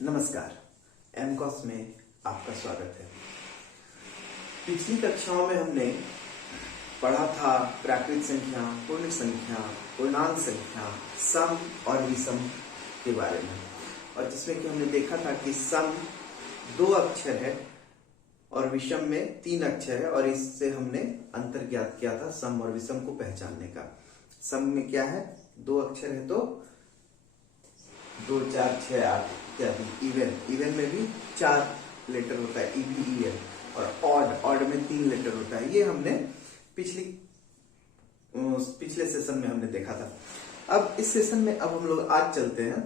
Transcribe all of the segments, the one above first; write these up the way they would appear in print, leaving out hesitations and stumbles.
नमस्कार, एमकॉस में आपका स्वागत है। पिछली कक्षाओं में हमने पढ़ा था प्राकृत संख्या, पूर्ण संख्या, पूर्णांक संख्या, सम और विषम के बारे में, और जिसमें कि हमने देखा था कि सम 2 अक्षर है और विषम में 3 अक्षर है, और इससे हमने अंतर ज्ञात किया था सम और विषम को पहचानने का। सम में क्या है, 2 अक्षर है तो 2, 4, 6, 8 इत्यादि। इवन में भी 4 लेटर होता है, EVEN, और ऑड में 3 लेटर होता है। ये हमने पिछले सेशन में हमने देखा था। अब इस सेशन में अब हम लोग आज चलते हैं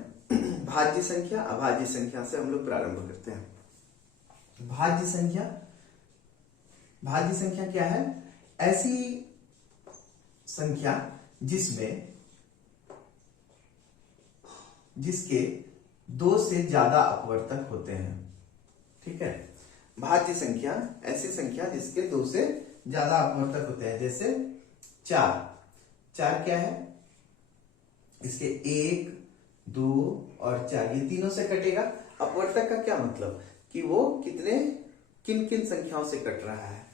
भाज्य संख्या, अभाज्य संख्या से हम लोग प्रारंभ करते हैं। भाज्य संख्या क्या है? ऐसी संख्या जिसके 2 से ज्यादा अपवर्तक होते हैं। ठीक है, भाज्य संख्या ऐसी संख्या जिसके 2 से ज्यादा अपवर्तक होते हैं। जैसे 4 क्या है? इसके 1, 2 और 4 ये तीनों से कटेगा। अपवर्तक का क्या मतलब कि वो किन किन संख्याओं से कट रहा है,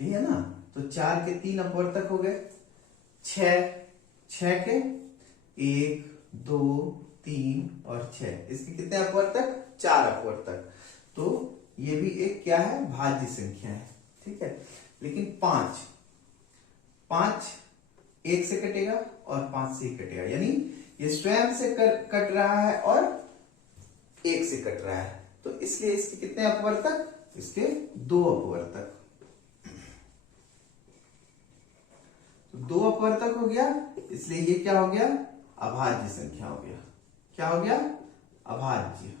ये है ना। तो 4 के 3 अपवर्तक हो गए। 6 के 1, 2, 3 और 6, इसके कितने अपवर्तक? 4 अपवर्तक। तो ये भी एक क्या है? भाज्य संख्या है। ठीक है, लेकिन 5 1 से कटेगा और 5 से ही कटेगा, यानी ये स्वयं से कट रहा है और 1 से कट रहा है। तो इसलिए इसके कितने अपवर्तक? इसके 2 अपवर्तक। 2 अपवर्तक हो गया, इसलिए ये क्या हो गया? अभाज्य संख्या हो गया। क्या हो गया? अभाज्य।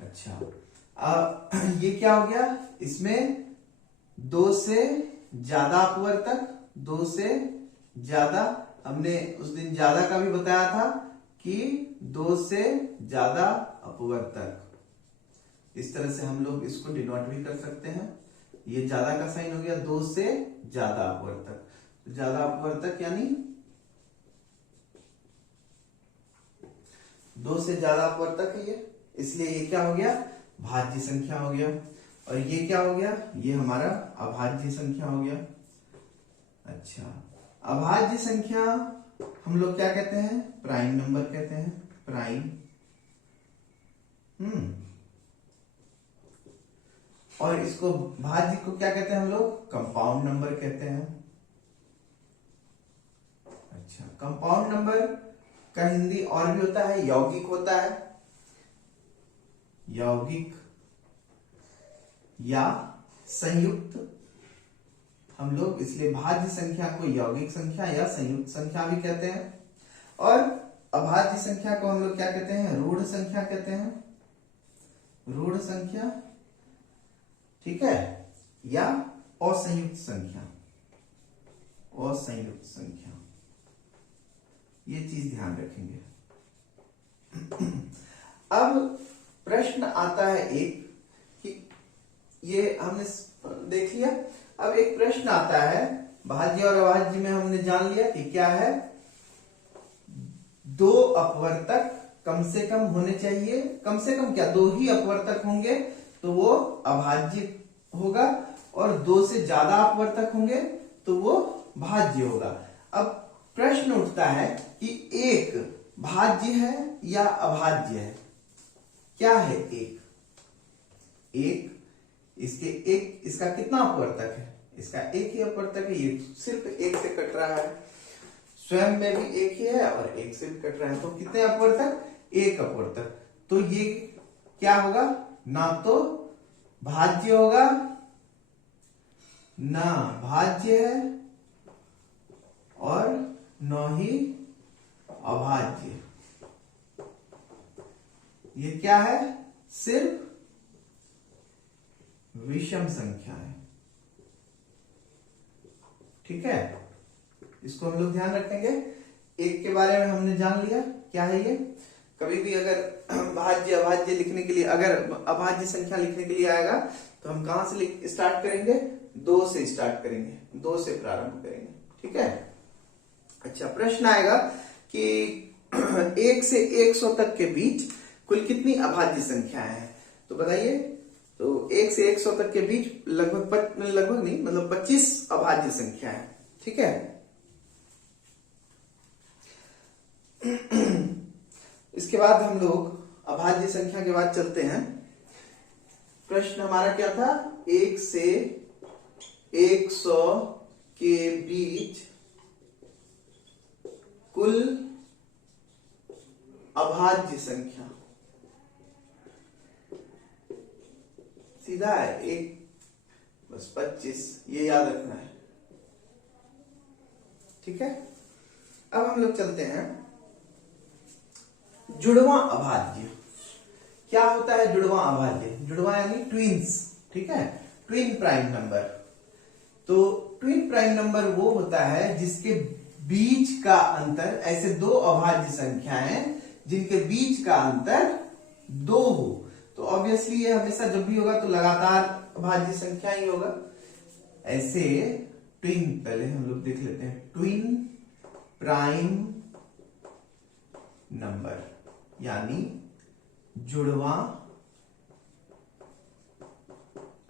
अच्छा, ये क्या हो गया? इसमें 2 से ज्यादा अपवर्तक, 2 से ज्यादा, हमने उस दिन ज्यादा का भी बताया था कि 2 से ज्यादा अपवर्तक। इस तरह से हम लोग इसको डिनोट भी कर सकते हैं। ये ज्यादा का साइन हो गया, 2 से ज्यादा अपवर्तक। तो ज्यादा अपवर्तक यानी 2 से ज्यादा अपवर्तक है ये, इसलिए ये क्या हो गया? भाज्य संख्या हो गया। और ये क्या हो गया? ये हमारा अभाज्य संख्या हो गया। अच्छा, अभाज्य संख्या हम लोग क्या कहते हैं? प्राइम नंबर कहते हैं। प्राइम। और इसको भाज्य को क्या कहते हैं हम लोग? कंपाउंड नंबर कहते हैं। अच्छा, कंपाउंड नंबर का हिंदी और भी होता है, यौगिक होता है। यौगिक या संयुक्त हम लोग, इसलिए भाज्य संख्या को यौगिक संख्या या संयुक्त संख्या भी कहते हैं। और अभाज्य संख्या को हम लोग क्या कहते हैं? रूढ़ संख्या कहते हैं। रूढ़ संख्या, ठीक है, या असंयुक्त संख्या। असंयुक्त संख्या, ये चीज ध्यान रखेंगे। अब प्रश्न आता है एक कि ये हमने देख लिया। अब एक प्रश्न आता है, भाज्य और अभाज्य में हमने जान लिया कि क्या है, 2 अपवर्तक कम से कम होने चाहिए। कम से कम क्या, 2 ही अपवर्तक होंगे तो वो अभाज्य होगा, और 2 से ज्यादा अपवर्तक होंगे तो वो भाज्य होगा। अब प्रश्न उठता है कि एक भाज्य है या अभाज्य है? क्या है एक? इसका कितना अपवर्तक है? इसका 1 ही अपवर्तक है। ये सिर्फ 1 से कट रहा है, स्वयं में भी 1 ही है और 1 से भी कट रहा है। तो कितने अपवर्तक? 1 अपवर्तक। तो ये क्या होगा? ना तो भाज्य होगा, ना भाज्य है, और न ही अभाज्य। ये क्या है? सिर्फ विषम संख्या है। ठीक है, इसको हम लोग ध्यान रखेंगे। एक के बारे में हमने जान लिया, क्या है ये। कभी भी अगर भाज्य अभाज्य लिखने के लिए, अगर अभाज्य संख्या लिखने के लिए आएगा तो हम कहां से स्टार्ट करेंगे? 2 से स्टार्ट करेंगे, 2 से प्रारंभ करेंगे। ठीक है। अच्छा, प्रश्न आएगा कि 1 से 100 तक के बीच कुल कितनी अभाज्य संख्याएं हैं? तो बताइए। तो 1 से 100 तक के बीच लगभग नहीं मतलब 25 अभाज्य संख्या है। ठीक है। इसके बाद हम लोग अभाज्य संख्या के बाद चलते हैं। प्रश्न हमारा क्या था? 1 से 100 के बीच कुल अभाज्य संख्या। सीधा है, एक बस 25, ये याद रखना है। ठीक है। अब हम लोग चलते हैं जुड़वां अभाज्य। क्या होता है जुड़वां अभाज्य? जुड़वां यानी ट्विंस। ठीक है, ट्विन प्राइम नंबर। तो ट्विन प्राइम नंबर वो होता है जिसके बीच का अंतर, ऐसे दो अभाज्य संख्याएं जिनके बीच का अंतर 2 हो। तो ऑब्वियसली ये हमेशा जब भी होगा तो लगातार अभाज्य संख्या ही होगा। ऐसे ट्विन, पहले हम लोग देख लेते हैं, ट्विन प्राइम नंबर यानी जुड़वां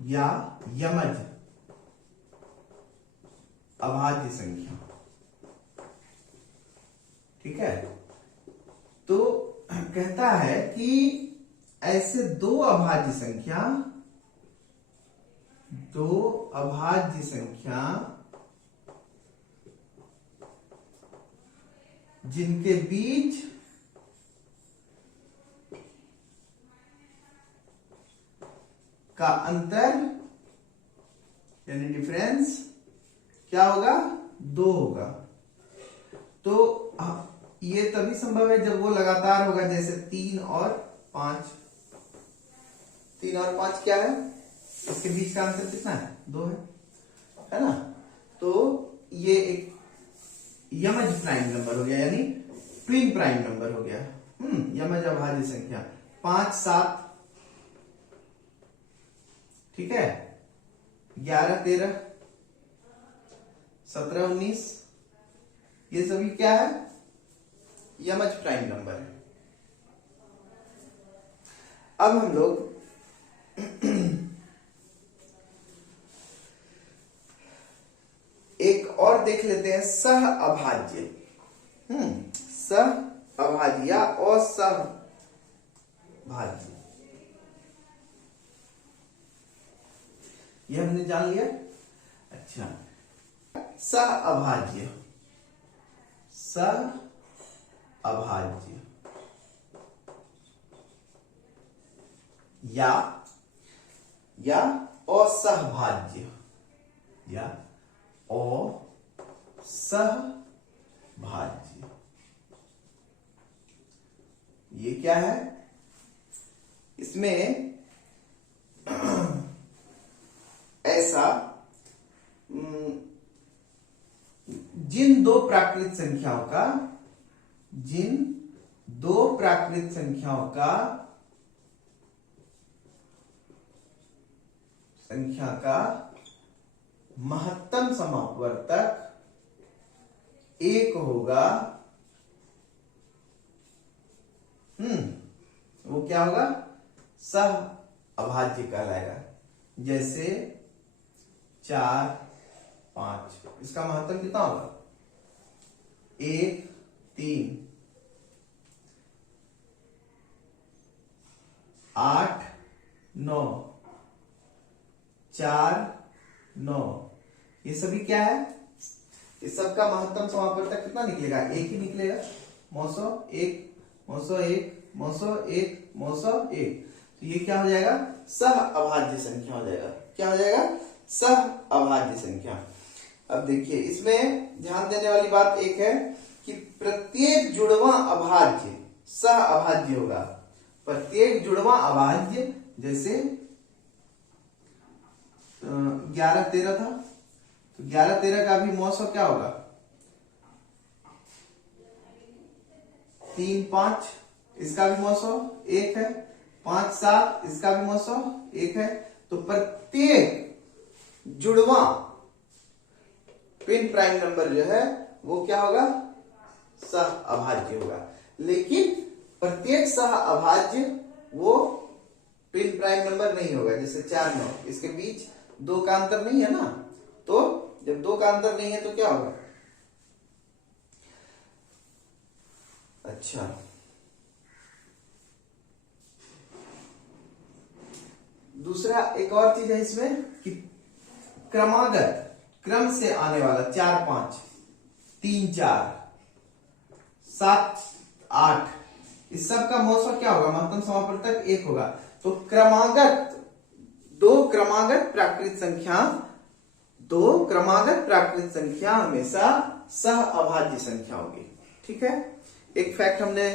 या यमज अभाज्य संख्या। ठीक है। तो कहता है कि ऐसे दो अभाज्य संख्या जिनके बीच का अंतर यानी डिफरेंस क्या होगा? 2 होगा। तो ये तभी संभव है जब वो लगातार होगा, जैसे 3 और 5। 3 और 5 क्या है? इसके बीच का अंतर कितना है? 2 है ना? तो ये एक यमज प्राइम नंबर हो गया, यानी ट्विन प्राइम नंबर हो गया। यमज अभाज्य संख्या 5, 7। ठीक है। 11, 13, 17, 19, ये सभी क्या है? यमज प्राइम नंबर है। अब हम लोग एक और देख लेते हैं, सह अभाज्य। सह अभाज्य या असह भाज्य, ये हमने जान लिया। अच्छा, सह अभाज्य, सह अभाज्य या असहभाज्य या असहभाज्य, ये क्या है? इसमें ऐसा जिन दो प्राकृत संख्याओं का महत्तम समापवर्तक 1 होगा, वो क्या होगा? सह अभाज्य कहलाएगा। जैसे 4, 5, इसका महत्तम कितना होगा? 1, 3, 8, 9, 4, 9, ये सभी क्या है? इस सब का महत्तम समापवर्तक कितना निकलेगा? 1 ही निकलेगा। मौसो 1, मौसो 1, मौसो 1, मौसो 1। तो ये क्या हो जाएगा? सह अभाज्य संख्या हो जाएगा। क्या हो जाएगा? सह अभाज्य संख्या। अब देखिए, इसमें ध्यान देने वाली बात एक है कि प्रत्येक जुड़वां अभाज्य सह अभाज्य होगा। प्रत्येक जुड़वां अभाज्य, जैसे 11, 13 था, तो 11, 13 का भी मौसम क्या होगा? 3, 5, इसका भी मौसम 1 है। 5, 7, इसका भी मौसम 1 है। तो प्रत्येक जुड़वां ट्विन प्राइम नंबर जो है वो क्या होगा? सह अभाज्य होगा। लेकिन प्रत्येक सह अभाज्य वो ट्विन प्राइम नंबर नहीं होगा। जैसे 4 9, इसके बीच 2 का अंतर नहीं है ना, तो जब 2 का अंतर नहीं है तो क्या होगा? अच्छा, दूसरा एक और चीज है इसमें कि क्रमागत, क्रम से आने वाला 4 5, 3 4, 7 8, इस सब का मौसम क्या होगा? महत्तम समापवर्तक 1 होगा। तो क्रमागत, दो क्रमागत प्राकृत संख्या हमेशा सह अभाज्य संख्या होगी। ठीक है, एक फैक्ट हमने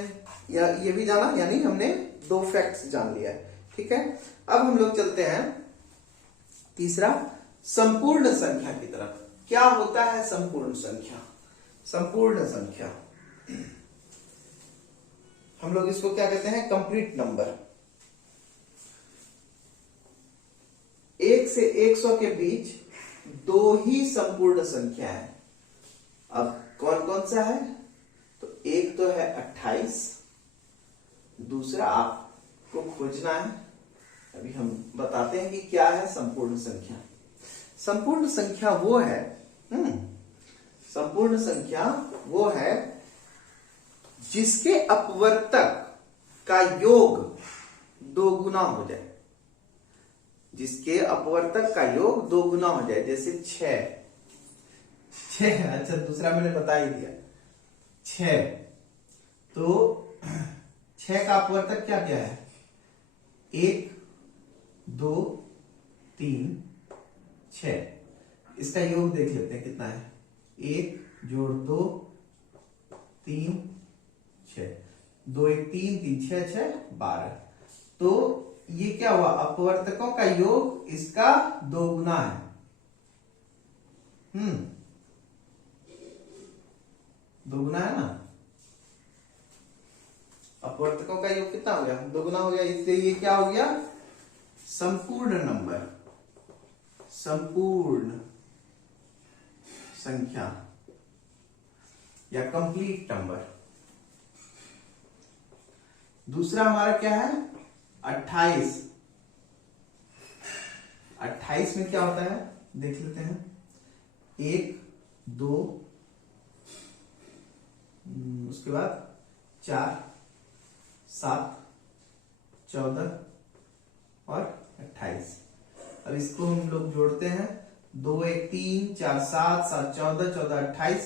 ये भी जाना, यानी हमने 2 फैक्ट्स जान लिया है। ठीक है, अब हम लोग चलते हैं तीसरा, संपूर्ण संख्या की तरफ। क्या होता है संपूर्ण संख्या? संपूर्ण संख्या हम लोग इसको क्या कहते हैं? Complete number. 1 से 100 के बीच 2 ही संपूर्ण संख्या है। अब कौन कौन सा है? तो एक तो है 28, दूसरा आपको खोजना है। अभी हम बताते हैं कि क्या है संपूर्ण संख्या। संपूर्ण संख्या वो है, संपूर्ण संख्या वो है जिसके अपवर्तक का योग 2 गुना हो जाए। जिसके अपवर्तक का योग 2 गुना हो जाए। जैसे 6, अच्छा दूसरा मैंने बता ही दिया, 6, तो 6 का अपवर्तक क्या क्या है? 1 2 3 6। इसका योग देख लेते हैं कितना है। 1 जोड़ 2 3 6, 2 1 3 3 6 6 12। तो ये क्या हुआ? अपवर्तकों का योग इसका 2 गुना है। 2 गुना है ना। अपवर्तकों का योग कितना हो गया? 2 गुना हो गया। इसलिए ये क्या हो गया? संपूर्ण नंबर, संपूर्ण संख्या या कंप्लीट नंबर। दूसरा हमारा क्या है? 28। 28 में क्या होता है देख लेते हैं। 1 2, उसके बाद 4 7 14 और 28। अब इसको हम लोग जोड़ते हैं। 2 1 3 4 7 7 14 14 28,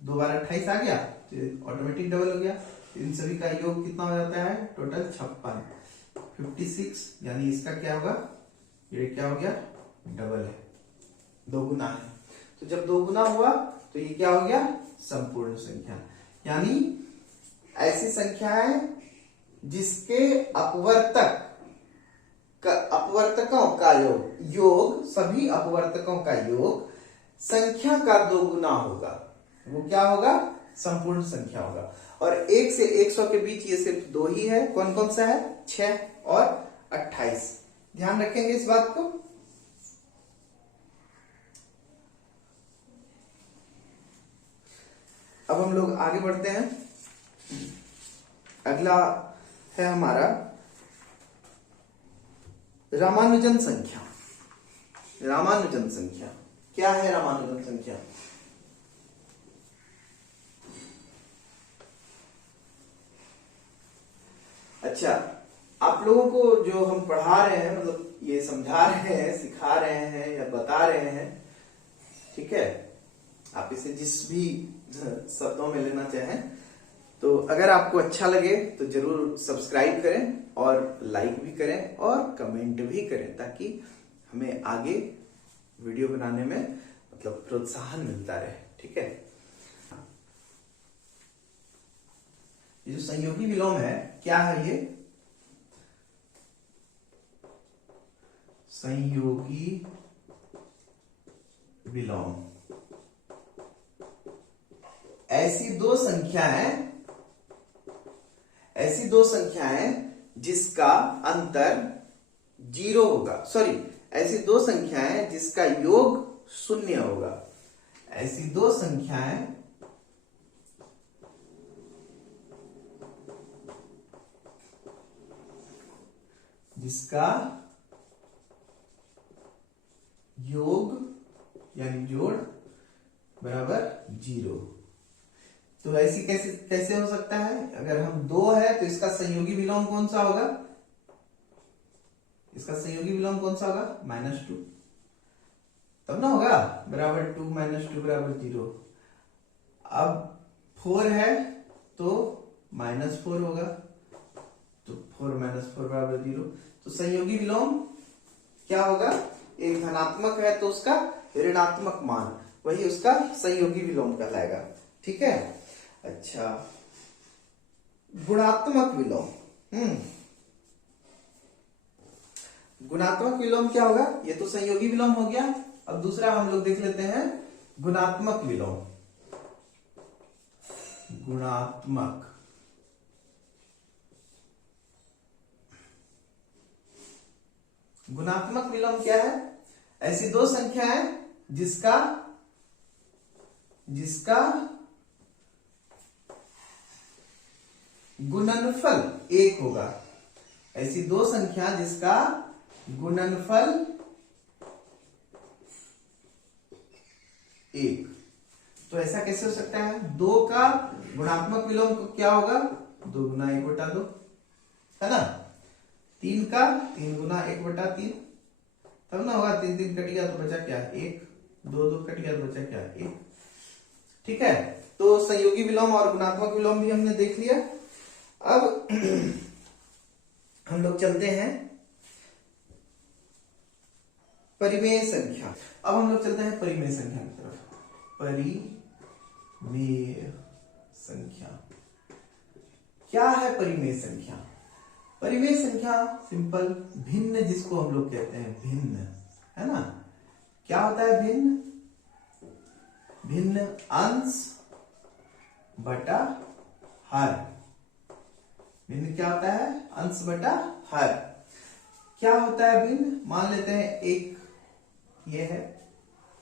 2 बार 28 आ गया, तो ऑटोमेटिक डबल हो गया। इन सभी का योग कितना हो जाता है? टोटल 56, यानी इसका क्या होगा? ये क्या हो गया? डबल है, 2 गुना है। तो जब 2 गुना हुआ तो ये क्या हो गया? संपूर्ण संख्या। यानी ऐसी संख्याएं जिसके अपवर्तकों का योग सभी अपवर्तकों का योग संख्या का 2 गुना होगा, वो क्या होगा? संपूर्ण संख्या होगा। और 1 से 100 के बीच ये सिर्फ 2 ही है। कौन कौन सा है? 6 और 28। ध्यान रखेंगे इस बात को। अब हम लोग आगे बढ़ते हैं। अगला है हमारा रामानुजन संख्या। रामानुजन संख्या क्या है? रामानुजन संख्या अच्छा, आप लोगों को जो हम पढ़ा रहे हैं, मतलब ये समझा रहे हैं, सिखा रहे हैं या बता रहे हैं, ठीक है, आप इसे जिस भी शब्दों में लेना चाहें, तो अगर आपको अच्छा लगे तो जरूर सब्सक्राइब करें और लाइक भी करें और कमेंट भी करें, ताकि हमें आगे वीडियो बनाने में मतलब प्रोत्साहन मिलता रहे। ठीक है, ये जो संयोगी विलोम है, क्या है ये? संयोगी विलोम ऐसी दो संख्याएं जिसका अंतर 0 होगा, सॉरी, ऐसी दो संख्याएं जिसका योग 0 होगा। ऐसी दो संख्याएं जिसका योग यानी जोड़ बराबर 0। तो ऐसी कैसे कैसे हो सकता है? अगर हम 2 है तो इसका संयोगी विलोम कौन सा होगा? इसका संयोगी विलोम कौन सा होगा? -2, तब ना होगा बराबर 2 - 2 बराबर 0। अब 4 है तो -4 होगा, तो 4 - 4 बराबर 0। तो संयोगी विलोम क्या होगा? एक धनात्मक है तो उसका ऋणात्मक मान, वही उसका संयोगी विलोम कहलाएगा। ठीक है। अच्छा, गुणात्मक विलोम। गुणात्मक विलोम क्या होगा? ये तो संयोगी विलोम हो गया। अब दूसरा हम लोग देख लेते हैं गुणात्मक विलोम। गुणात्मक गुणात्मक विलोम क्या है? ऐसी दो संख्याएं जिसका गुणनफल 1 होगा। ऐसी दो संख्या जिसका गुणनफल 1। तो ऐसा कैसे हो सकता है? 2 का गुणात्मक विलोम क्या होगा? 2 गुना 1/2, है ना। 3 का 3 गुना 1/3, तब ना होगा। 3 3 कट गया तो बचा क्या? 1। 2 2 कट गया तो बचा क्या? 1। ठीक है। तो संयोगी विलोम और गुणात्मक विलोम भी हमने देख लिया। अब हम लोग चलते हैं परिमेय संख्या। अब हम लोग चलते हैं परिमेय संख्या की तरफ। परिमेय संख्या क्या है? परिमेय संख्या, परिमेय संख्या सिंपल भिन्न, जिसको हम लोग कहते हैं भिन्न, है ना। क्या होता है भिन्न? भिन्न अंश बटा हर। भिन्न क्या होता है? अंश बटा हर। क्या होता है भिन्न? मान लेते हैं एक ये है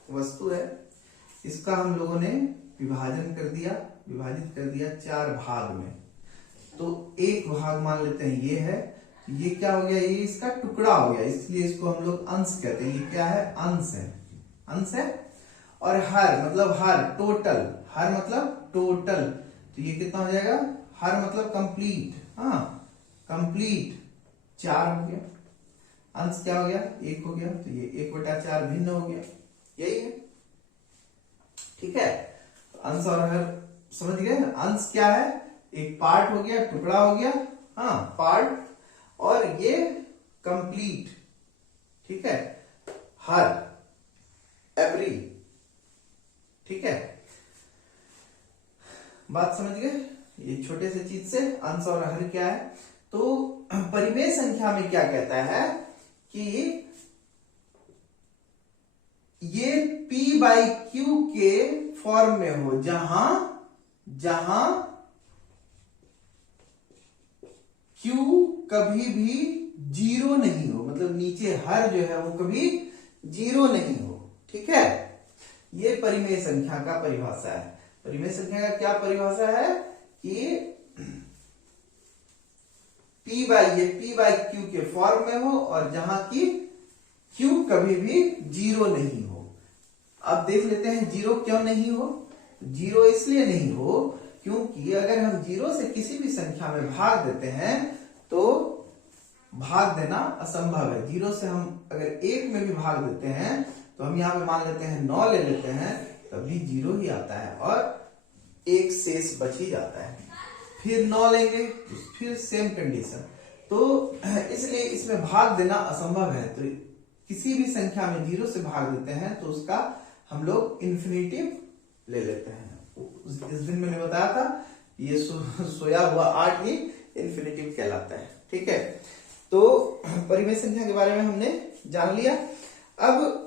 वस्तु है, इसका हम लोगों ने विभाजित कर दिया 4 भाग में। तो एक भाग मान लेते हैं ये है, ये क्या हो गया? ये इसका टुकड़ा हो गया, इसलिए इसको हम लोग अंश कहते हैं। ये क्या है? अंश है, अंश है। और हर मतलब हर, टोटल, हर मतलब टोटल, तो ये कितना हो जाएगा? हर मतलब कंप्लीट, हाँ कंप्लीट 4 हो गया। अंश क्या हो गया? 1 हो गया, तो ये 1/4 भिन्न हो गया। यही है। ठीक है। अंश और हर समझ गए ना। अंश क्या है? एक पार्ट हो गया, टुकड़ा हो गया, हाँ पार्ट, और ये कंप्लीट। ठीक है। हर, एवरी। ठीक है, बात समझ गए। ये छोटे से चीज से अंश और हर क्या है। तो परिमेय संख्या में क्या कहता है कि ये p/q के फॉर्म में हो, जहां q कभी भी 0 नहीं हो, मतलब नीचे हर जो है वो कभी 0 नहीं हो। ठीक है। ये परिमेय संख्या का परिभाषा है। परिमेय संख्या का क्या परिभाषा है कि p/q के फॉर्म में हो और जहां की q कभी भी 0 नहीं हो। अब देख लेते हैं 0 क्यों नहीं हो। 0 इसलिए नहीं हो क्योंकि अगर हम 0 से किसी भी संख्या में भाग देते हैं तो भाग देना असंभव है। 0 से हम अगर 1 में भी भाग देते हैं तो हम यहां पे मान लेते हैं 9 ले लेते हैं, तभी 0 ही आता है और एक शेष बच ही जाता है। फिर 9 लेंगे तो फिर सेम कंडीशन। तो इसलिए इसमें भाग देना असंभव है। तो किसी भी संख्या में 0 से भाग देते हैं तो उसका हम लोग इन्फिनिटिव ले लेते हैं। इस दिन मैंने बताया था ये सोया हुआ 8 ही इन्फिनिटिव कहलाता है। ठीक है। तो परिमेय संख्या के बारे में हमने जान लिया। अब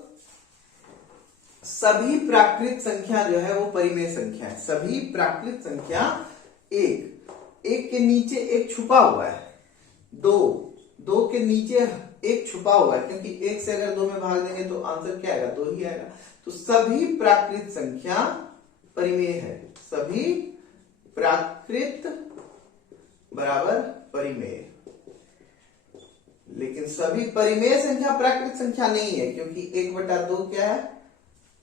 सभी प्राकृत संख्या जो है वो परिमेय संख्या है। सभी प्राकृत संख्या एक के नीचे एक छुपा हुआ है, 2 के नीचे एक छुपा हुआ है, क्योंकि 1 से अगर 2 में भाग देंगे तो आंसर क्या आएगा? 2 ही आएगा। तो सभी प्राकृत संख्या परिमेय है। सभी प्राकृत बराबर परिमेय लिख लेकिन सभी परिमेय संख्या प्राकृत संख्या नहीं है, क्योंकि 1/2 क्या है,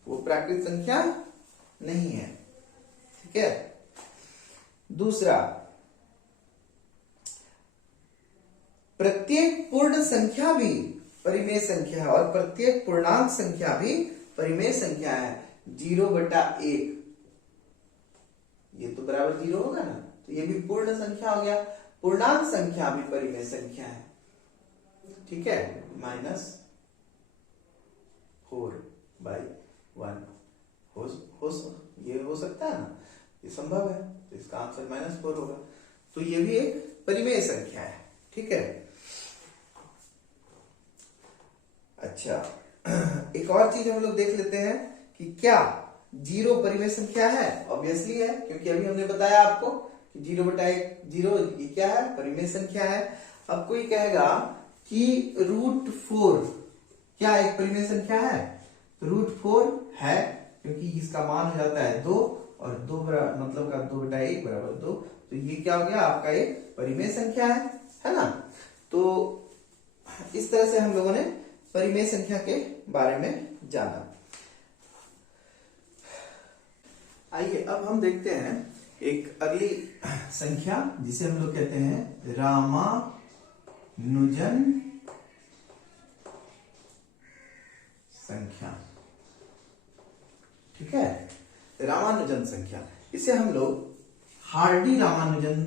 वो प्राकृत संख्या नहीं है। ठीक है। दूसरा, प्रत्येक पूर्ण संख्या भी परिमेय संख्या है और प्रत्येक पूर्णांक संख्या भी परिमेय संख्या है। 0/1 ये तो बराबर 0 होगा ना, तो ये भी पूर्ण संख्या हो गया। पूर्णांक संख्या भी परिमेय संख्या है। ठीक है, -4/1 ये हो सकता है ना, ये संभव है, तो इसका आंसर -4 होगा। तो ये भी एक परिमेय संख्या है। ठीक है। अच्छा, एक और चीज हम लोग देख लेते हैं कि क्या 0 परिमेय संख्या है। ऑब्वियसली है, क्योंकि अभी हमने बताया आपको कि 0/0 ये क्या है, परिमेय संख्या है। अब कोई कहेगा कि √4 क्या एक परिमेय संख्या है, तो √4 है, क्योंकि इसका मान हो जाता है 2 और 2 मतलब का 2/1 बराबर 2, तो ये क्या हो गया आपका एक परिमेय संख्या है ना। तो इस तरह से हम लोगों ने परिमेय संख्या के बारे में जाना। आइए अब हम देखते हैं एक अगली संख्या जिसे हम लोग कहते हैं रामानुजन संख्या। ठीक है, रामानुजन संख्या, इसे हम लोग हार्डी रामानुजन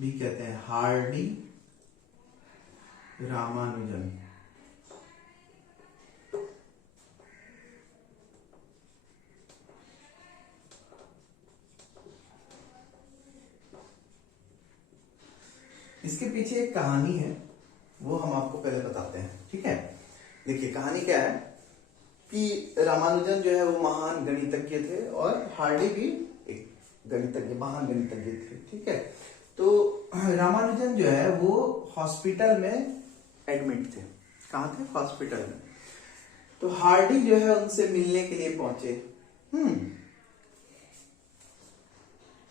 भी कहते हैं। हार्डी रामानुजन। इसके पीछे एक कहानी है, वो हम आपको पहले बताते हैं। ठीक है, देखिए कहानी क्या है कि रामानुजन जो है वो महान गणितज्ञ थे और हार्डी भी एक गणितज्ञ, महान गणितज्ञ थे। ठीक है, तो रामानुजन जो है वो हॉस्पिटल में एडमिट थे। कहाँ थे? हॉस्पिटल में। तो हार्डी जो है उनसे मिलने के लिए पहुंचे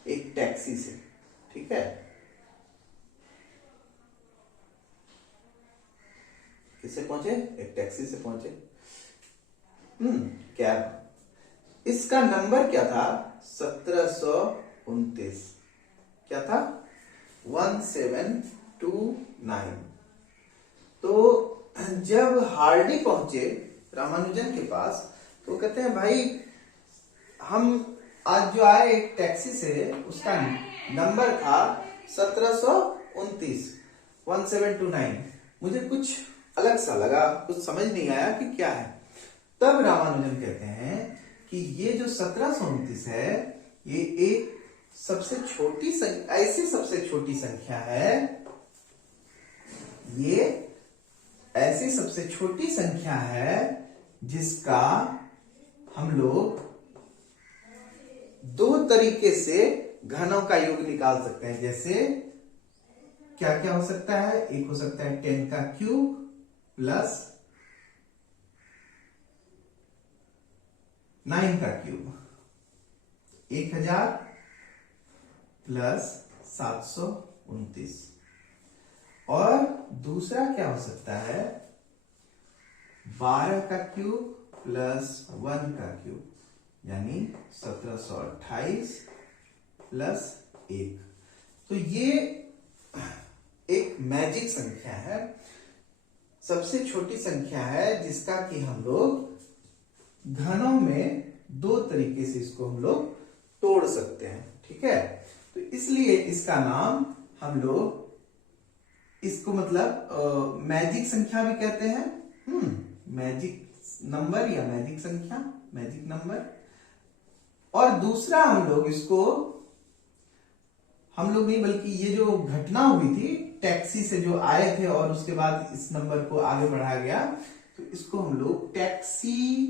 एक टैक्सी से। ठीक है, किससे पहुंचे? एक टैक्सी से पहुंचे, कैब। इसका नंबर क्या था? 1729। क्या था? 1729। तो जब हार्डी पहुंचे रामानुजन के पास, तो कहते हैं भाई हम आज जो आए एक टैक्सी से, उसका नंबर था 1729, 1729। मुझे कुछ अलग सा लगा, कुछ समझ नहीं आया कि क्या है। तब रामानुजन कहते हैं कि ये जो 1729 है, ये एक सबसे छोटी संख्या, ऐसी सबसे छोटी संख्या है, ये ऐसी सबसे छोटी संख्या है जिसका हम लोग 2 तरीके से घनों का योग निकाल सकते हैं। जैसे क्या क्या हो सकता है? एक हो सकता है 10 का क्यूब प्लस 9 का क्यूब, 1000 प्लस 729। और दूसरा क्या हो सकता है? 12 का क्यूब प्लस 1 का क्यूब, यानी 1728 प्लस 1। तो ये एक मैजिक संख्या है, सबसे छोटी संख्या है जिसका कि हम लोग घनों में 2 तरीके से इसको हम लोग तोड़ सकते हैं। ठीक है, तो इसलिए इसका नाम हम लोग इसको मतलब मैजिक संख्या भी कहते हैं। मैजिक नंबर या मैजिक संख्या, मैजिक नंबर। और दूसरा हम लोग इसको, हम लोग नहीं बल्कि ये जो घटना हुई थी, टैक्सी से जो आए थे और उसके बाद इस नंबर को आगे बढ़ाया गया, तो इसको हम लोग टैक्सी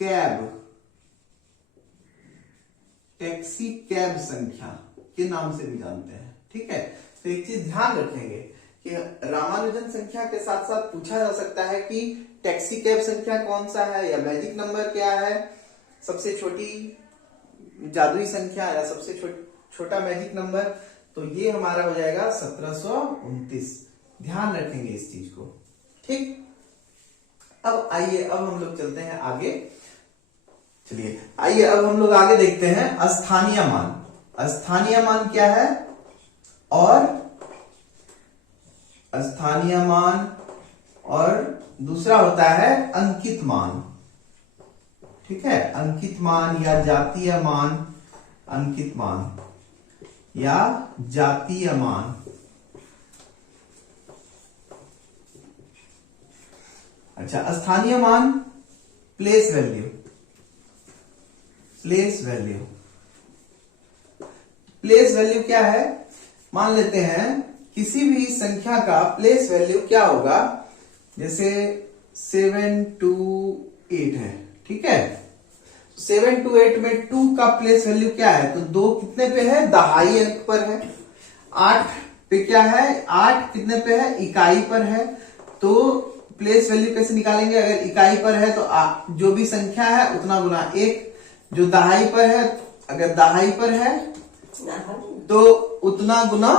कैब संख्या के नाम से भी जानते हैं। ठीक है, तो एक चीज ध्यान रखेंगे कि रामानुजन संख्या के साथ साथ पूछा जा सकता है कि टैक्सी कैब संख्या कौन सा है, या मैजिक नंबर क्या है, सबसे छोटी जादुई संख्या या सबसे छोटा मैजिक नंबर। तो ये हमारा हो जाएगा 1729। ध्यान रखेंगे इस चीज को, ठीक। अब आइए, अब हम लोग चलते हैं आगे। चलिए आइए अब हम लोग आगे देखते हैं स्थानीय मान। स्थानीय मान क्या है? और स्थानीय मान और दूसरा होता है अंकित मान, ठीक है। अंकित मान या जातीय मान, अंकित मान या जातीय मान। अच्छा, स्थानीय मान place value. Place value, place value क्या है? मान लेते हैं किसी भी संख्या का प्लेस वैल्यू क्या होगा, जैसे 7 to 8 है, ठीक है। 7 to 8 में 2 का प्लेस वैल्यू क्या है? तो 2 कितने पे है? दहाई अंक पर है। 8 पे क्या है? 8 कितने पे है? इकाई पर है। तो प्लेस वैल्यू कैसे निकालेंगे? अगर इकाई पर है तो जो भी संख्या है उतना गुना 1। जो दहाई पर है, अगर दहाई पर है तो उतना गुना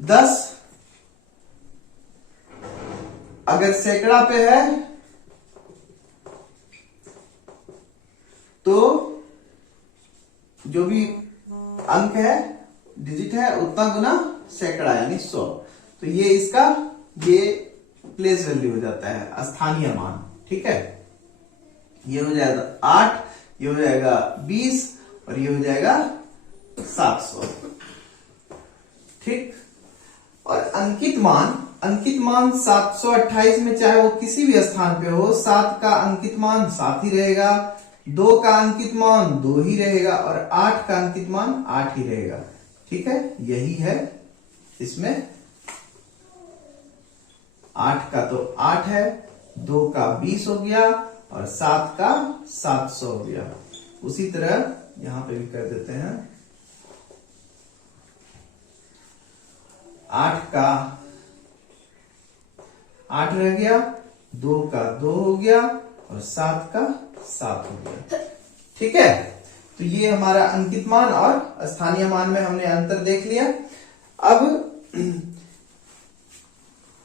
10। अगर सैकड़ा पे है तो जो भी अंक है, डिजिट है, उतना गुना सैकड़ा यानी 100। तो ये इसका ये प्लेस वैल्यू हो जाता है, स्थानीय मान, ठीक है। ये हो जाएगा 8, ये हो जाएगा 20 और ये हो जाएगा 700, ठीक। और अंकित मान, अंकित मान 728 में चाहे वो किसी भी स्थान पे हो, 7 का अंकित मान 7 ही रहेगा, 2 का अंकित मान 2 ही रहेगा और 8 का अंकित मान 8 ही रहेगा, ठीक है। यही है इसमें। 8 का तो 8 है, 2 का 20 हो गया और 7 का 700 हो गया। उसी तरह यहां पे भी कर देते हैं। 8 का 8 रह गया, 2 का 2 हो गया और 7 का 7 हो गया, ठीक है। तो ये हमारा अंकित मान और स्थानीय मान में हमने अंतर देख लिया। अब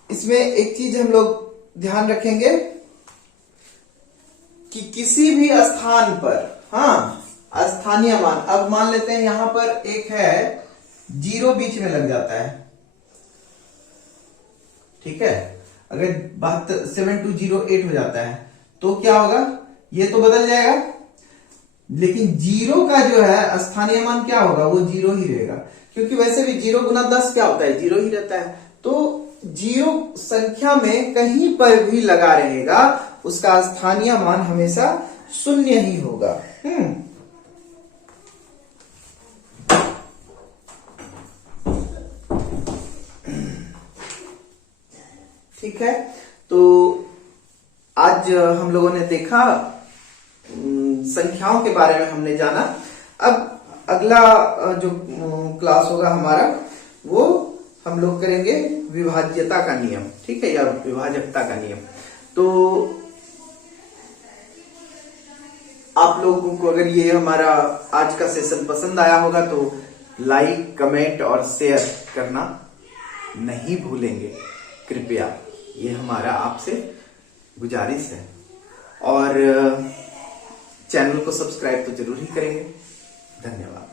इसमें एक चीज हम लोग ध्यान रखेंगे कि किसी भी स्थान पर, हाँ, स्थानीय मान, अब मान लेते हैं यहां पर एक है, 0 बीच में लग जाता है, ठीक है। अगर 7208 हो जाता है तो क्या होगा? ये तो बदल जाएगा, लेकिन 0 का जो है स्थानीय मान क्या होगा? वो 0 ही रहेगा, क्योंकि वैसे भी 0 गुना 10 क्या होता है? 0 ही रहता है। तो 0 संख्या में कहीं पर भी लगा रहेगा, उसका स्थानीय मान हमेशा 0 ही होगा। ठीक है। तो आज हम लोगों ने देखा, संख्याओं के बारे में हमने जाना। अब अगला जो क्लास होगा हमारा, वो हम लोग करेंगे विभाज्यता का नियम, ठीक है, या विभाजकता का नियम। तो आप लोगों को अगर ये हमारा आज का सेशन पसंद आया होगा तो लाइक, कमेंट और शेयर करना नहीं भूलेंगे, कृपया। ये हमारा आपसे गुजारिश है। और चैनल को सब्सक्राइब तो जरूर ही करेंगे। धन्यवाद।